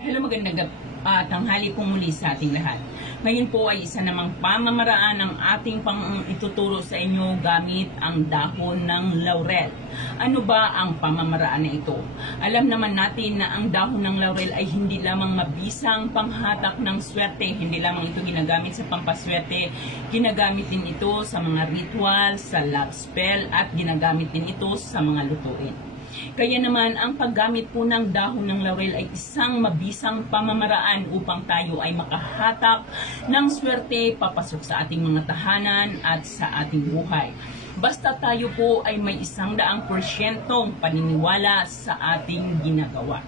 Hello, magandang tanghali po muli sa ating lahat. Ngayon po ay isa namang pamamaraan ng ating ituturo sa inyo gamit ang dahon ng laurel. Ano ba ang pamamaraan na ito? Alam naman natin na ang dahon ng laurel ay hindi lamang mabisang panghatak ng swerte, hindi lamang ito ginagamit sa pampaswerte, ginagamit din ito sa mga ritual, sa love spell, at ginagamit din ito sa mga lutuin. Kaya naman, ang paggamit po ng dahon ng laurel ay isang mabisang pamamaraan upang tayo ay makahatak ng swerte papasok sa ating mga tahanan at sa ating buhay. Basta tayo po ay may 100% paniniwala sa ating ginagawa.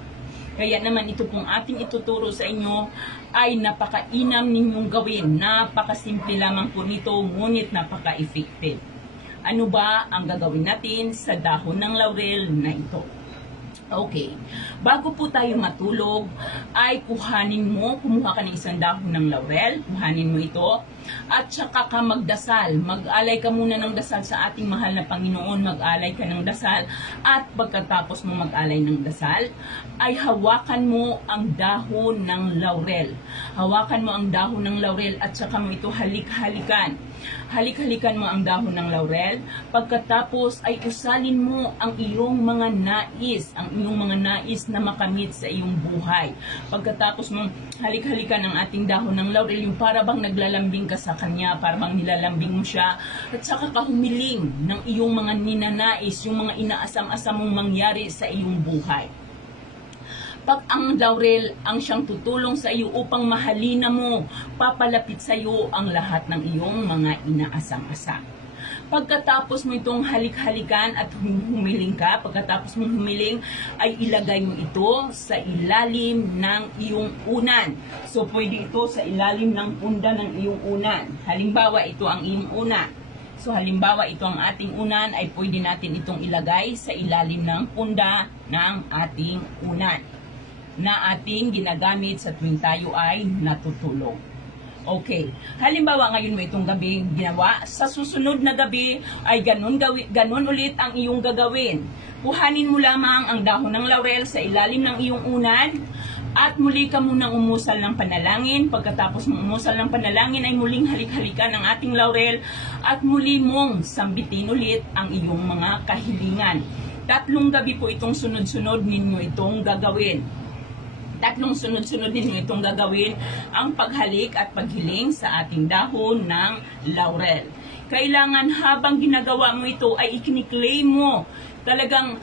Kaya naman ito pong ating ituturo sa inyo ay napakainam ninyong gawin. Napakasimple lamang po nito, ngunit napaka-effective. Ano ba ang gagawin natin sa dahon ng laurel na ito? Okay, bago po tayo matulog, ay kumuha ka ng isang dahon ng laurel, kuhanin mo ito, at saka ka magdasal. Mag-alay ka muna ng dasal sa ating mahal na Panginoon, mag-alay ka ng dasal, at pagkatapos mo mag-alay ng dasal, ay hawakan mo ang dahon ng laurel. Hawakan mo ang dahon ng laurel at saka mo ito halik-halikan. Halik-halikan mo ang dahon ng laurel. Pagkatapos ay usalin mo ang iyong mga nais na makamit sa iyong buhay. Pagkatapos mo halik-halikan ang ating dahon ng laurel, yung para bang naglalambing ka sa kanya, para bang nilalambing mo siya, at saka ka humiling ng iyong mga ninanais, yung mga inaasam-asam mong mangyari sa iyong buhay. Pag ang laurel ang siyang tutulong sa iyo upang mahalina mo, papalapit sa iyo ang lahat ng iyong mga inaasam-asam. Pagkatapos mo itong halik-halikan at humiling ka, pagkatapos mo humiling, ay ilagay mo ito sa ilalim ng iyong unan. So, pwede ito sa ilalim ng punda ng iyong unan. Halimbawa, ito ang iyong unan. So, halimbawa, ito ang ating unan, ay pwede natin itong ilagay sa ilalim ng punda ng ating unan na ating ginagamit sa tuwing tayo ay natutulog. Okay. Halimbawa, ngayon mo itong gabi ginawa. Sa susunod na gabi ay ganun ulit ang iyong gagawin. Kuhanin mo lamang ang dahon ng laurel sa ilalim ng iyong unan at muli ka munang umusal ng panalangin. Pagkatapos mong umusal ng panalangin ay muling halik-halikan ang ating laurel at muli mong sambitin ulit ang iyong mga kahilingan. 3 gabi po itong sunod-sunod ninyo itong gagawin. 3 sunod-sunod ninyo itong gagawin, ang paghalik at paghiling sa ating dahon ng laurel. Kailangan habang ginagawa mo ito ay ikiniklaim mo. Talagang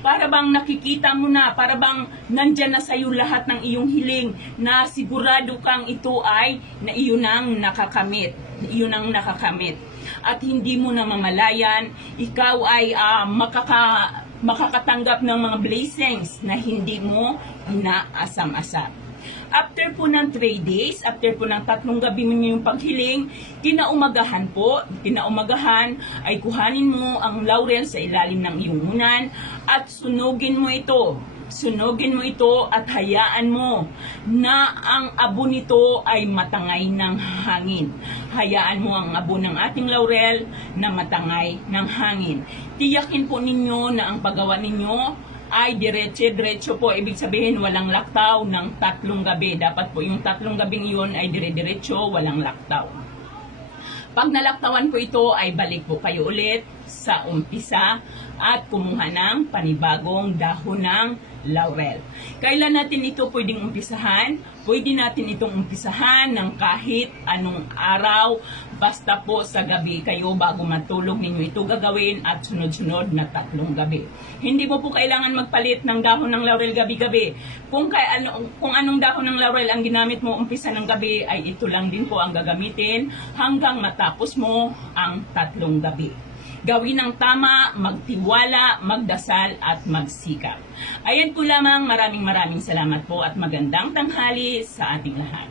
para bang nakikita mo na, para bang nandyan na sa'yo lahat ng iyong hiling na sigurado kang ito ay na iyon ang nakakamit. Iyon ang nakakamit. At hindi mo na mamalayan, ikaw ay makakatanggap ng mga blessings na hindi mo inaasam-asam. After po ng 3 days, after po ng 3 gabi mo yung paghiling, kinaumagahan ay kuhanin mo ang laurel sa ilalim ng iyong unan at sunugin mo ito at hayaan mo na ang abo nito ay matangay ng hangin. Hayaan mo ang abo ng ating laurel na matangay ng hangin. Tiyakin po ninyo na ang paggawa ninyo ay diretso po. Ibig sabihin, walang laktaw ng 3 gabi. Dapat po yung 3 gabing iyon ay dire-diretso, walang laktaw. Pag nalaktawan po ito, ay balik po kayo ulit sa umpisa at kumuha ng panibagong dahon ng laurel. Kailan natin ito pwedeng umpisahan? Pwede natin itong umpisahan ng kahit anong araw, basta po sa gabi kayo bago matulog ninyo ito gagawin at sunod-sunod na 3 gabi. Hindi mo po kailangan magpalit ng dahon ng laurel gabi-gabi. Kung anong dahon ng laurel ang ginamit mo umpisa ng gabi, ay ito lang din po ang gagamitin hanggang matapos mo ang 3 gabi. Gawin ang tama, magtiwala, magdasal at magsikap. Ayan po lamang, maraming salamat po at magandang tanghali sa ating lahat.